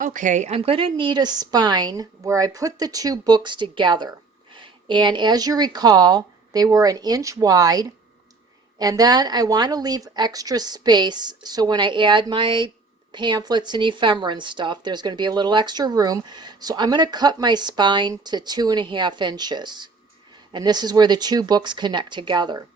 Okay, I'm going to need a spine where I put the two books together. And as you recall, they were an inch wide. And then I want to leave extra space so when I add my pamphlets and ephemera and stuff, there's going to be a little extra room. So I'm going to cut my spine to 2.5 inches. And this is where the two books connect together.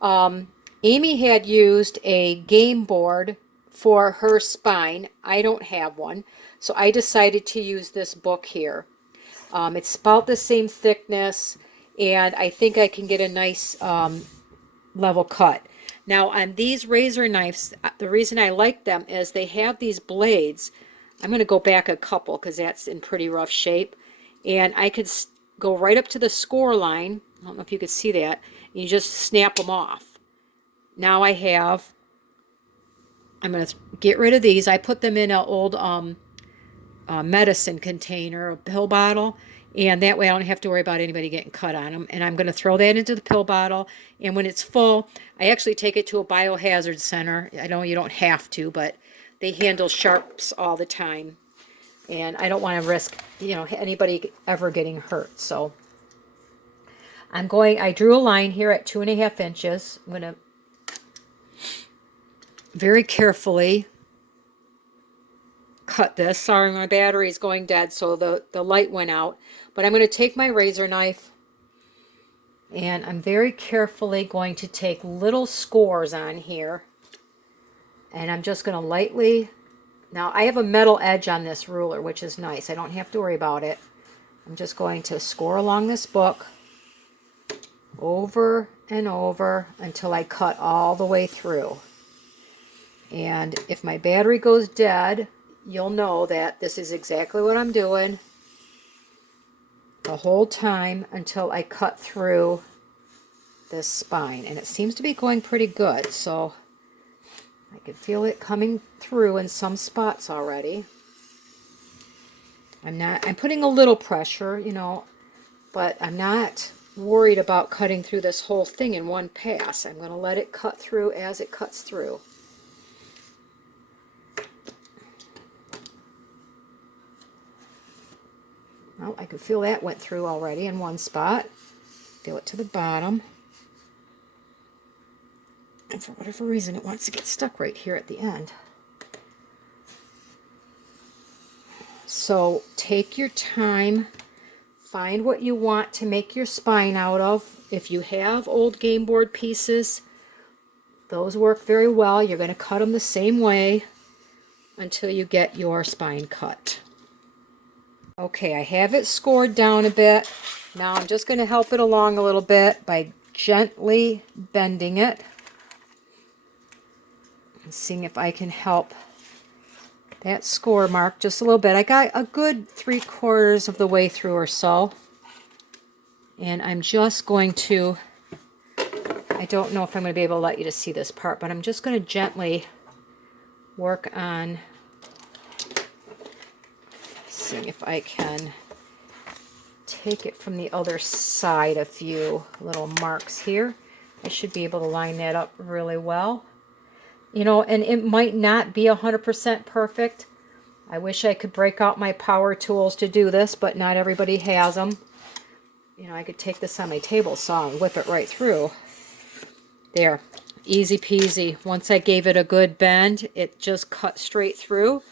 Um, Amy had used a game board for her spine. I don't have one. So I decided to use this book here. It's about the same thickness, and I think I can get a nice level cut. Now on these razor knives, the reason I like them is they have these blades. I'm going to go back a couple because that's in pretty rough shape. And I could go right up to the score line. I don't know if you could see that. And you just snap them off. Now I'm going to get rid of these. I put them in an old medicine container, a pill bottle, and that way I don't have to worry about anybody getting cut on them. And I'm going to throw that into the pill bottle, and when it's full, I actually take it to a biohazard center. I know you don't have to, but they handle sharps all the time, and I don't want to risk, anybody ever getting hurt. So I drew a line here at 2.5 inches. I'm going to very carefully cut this. Sorry, my battery is going dead, so the light went out. But I'm going to take my razor knife, and I'm very carefully going to take little scores on here. And I'm just going to lightly... Now, I have a metal edge on this ruler, which is nice. I don't have to worry about it. I'm just going to score along this book over and over until I cut all the way through. And if my battery goes dead, you'll know that this is exactly what I'm doing the whole time until I cut through this spine. And it seems to be going pretty good, so I can feel it coming through in some spots already. I'm putting a little pressure, but I'm not worried about cutting through this whole thing in one pass. I'm going to let it cut through as it cuts through. Well, I can feel that went through already in one spot. Feel it to the bottom. And for whatever reason, it wants to get stuck right here at the end. So take your time. Find what you want to make your spine out of. If you have old game board pieces, those work very well. You're going to cut them the same way until you get your spine cut. Okay, I have it scored down a bit. Now I'm just going to help it along a little bit by gently bending it and seeing if I can help that score mark just a little bit. I got a good 3/4 of the way through or so. And I'm just going to, I don't know if I'm going to be able to let you to see this part, but I'm just going to gently work on seeing if I can take it from the other side, a few little marks here. I should be able to line that up really well. And it might not be 100% perfect. I wish I could break out my power tools to do this, but not everybody has them. I could take this on my table saw and whip it right through. There, easy peasy. Once I gave it a good bend, it just cut straight through.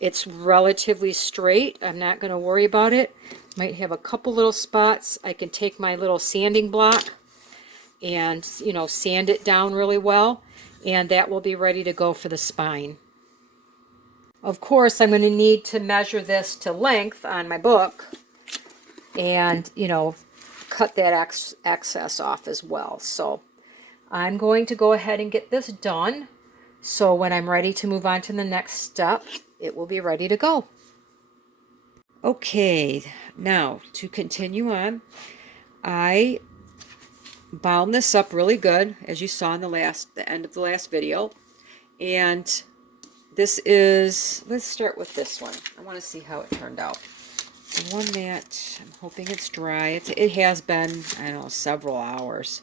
It's relatively straight. I'm not going to worry about it. Might have a couple little spots. I can take my little sanding block and, sand it down really well, and that will be ready to go for the spine. Of course, I'm going to need to measure this to length on my book and, cut that excess off as well. So I'm going to go ahead and get this done. So when I'm ready to move on to the next step, it will be ready to go. Okay, now to continue on, I bound this up really good, as you saw in the end of the last video. And this is, let's start with this one. I want to see how it turned out. The one that I'm hoping it's dry. It has been, I don't know, several hours.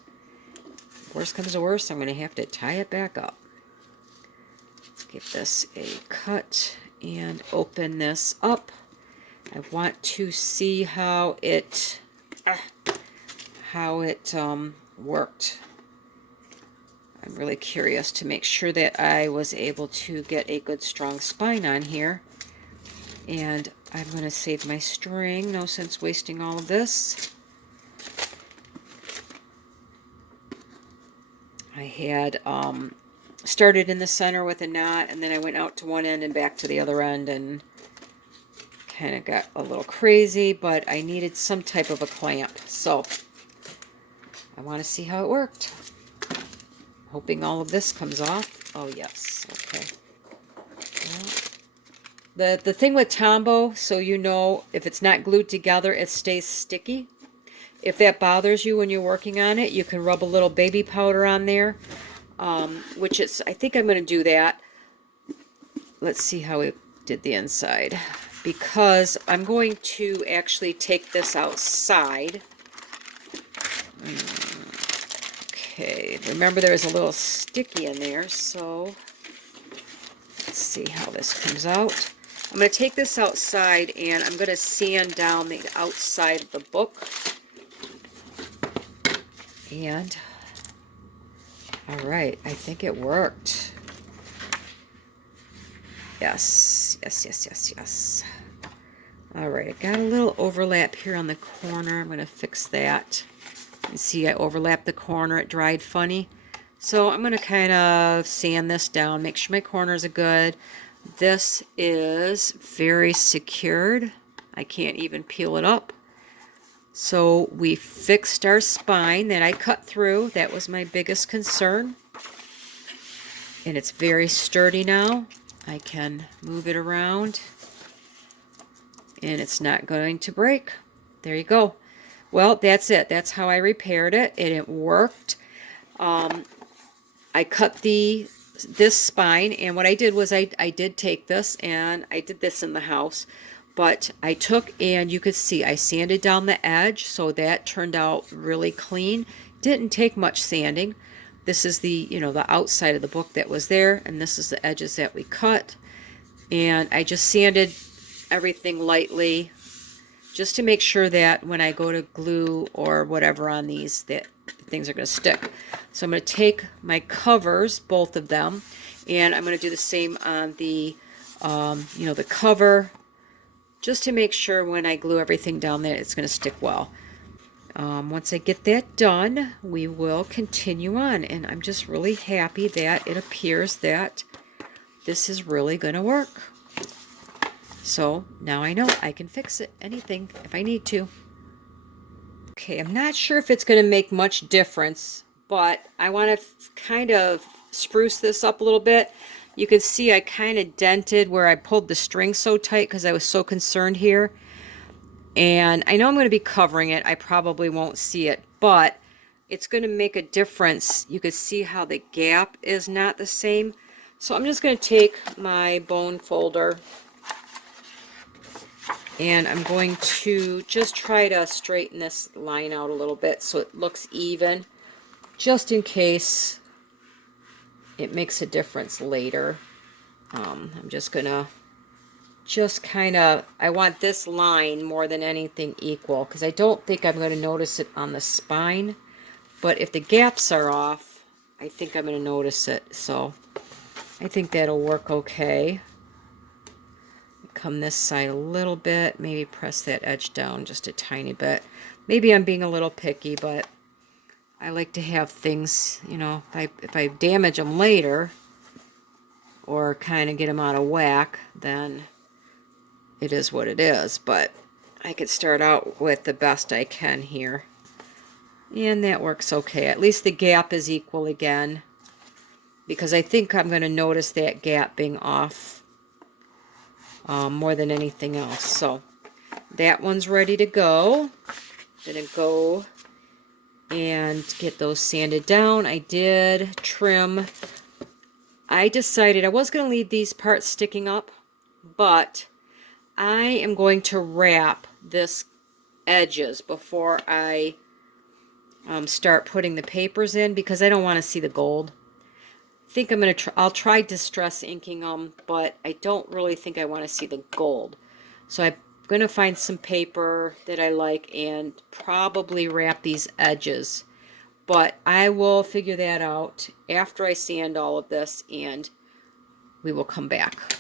Worst comes to worst, I'm going to have to tie it back up. Let's give this a cut and open this up. I want to see how it worked. I'm really curious to make sure that I was able to get a good strong spine on here. And I'm going to save my string. No sense wasting all of this. I had started in the center with a knot, and then I went out to one end and back to the other end, and kind of got a little crazy, but I needed some type of a clamp. So I want to see how it worked. Hoping all of this comes off. Oh, yes. Okay. Well, the thing with Tombow, so you know, if it's not glued together, it stays sticky. If that bothers you when you're working on it, you can rub a little baby powder on there, which is, I think I'm going to do that. Let's see how it did the inside, because I'm going to actually take this outside. Okay, remember there's a little sticky in there, so let's see how this comes out. I'm going to take this outside and I'm going to sand down the outside of the book. And, all right, I think it worked. Yes, yes, yes, yes, yes. All right, I got a little overlap here on the corner. I'm going to fix that. You see I overlapped the corner. It dried funny. So I'm going to kind of sand this down, make sure my corners are good. This is very secured. I can't even peel it up. So we fixed our spine that I cut through. That was my biggest concern. And it's very sturdy now. I can move it around and it's not going to break. There you go. Well, that's it. That's how I repaired it, and it worked. I cut this spine, and what I did was I did take this, and I did this in the house, but I took, and you could see I sanded down the edge, so that turned out really clean. Didn't take much sanding. This is the, you know, the outside of the book that was there, and this is the edges that we cut. And I just sanded everything lightly, just to make sure that when I go to glue or whatever on these, that things are going to stick. So I'm going to take my covers, both of them, and I'm going to do the same on the, you know, the cover, just to make sure when I glue everything down that it's going to stick well. Once I get that done, we will continue on, and I'm just really happy that it appears that this is really going to work. So now I know I can fix it, anything, if I need to. Okay, I'm not sure if it's going to make much difference, but I want to kind of spruce this up a little bit. You can see I kind of dented where I pulled the string so tight because I was so concerned here. And I know I'm going to be covering it. I probably won't see it, but it's going to make a difference. You can see how the gap is not the same. So I'm just going to take my bone folder, and I'm going to just try to straighten this line out a little bit so it looks even, just in case it makes a difference later. I'm just gonna kind of, I want this line more than anything equal, because I don't think I'm going to notice it on the spine, but if the gaps are off, I think I'm going to notice it. So I think that'll work okay. Come this side a little bit, maybe press that edge down just a tiny bit. Maybe I'm being a little picky, but I like to have things, you know, if I damage them later or kind of get them out of whack, then it is what it is. But I could start out with the best I can here, and that works okay. At least the gap is equal again, because I think I'm going to notice that gap being off more than anything else. So that one's ready to go. Gonna go and get those sanded down. I did trim. I decided I was going to leave these parts sticking up, but I am going to wrap this edges before I start putting the papers in, because I don't want to see the gold. think I'm going to I'll try distress inking them, but I don't really think I want to see the gold. So I'm going to find some paper that I like and probably wrap these edges. But I will figure that out after I sand all of this, and we will come back.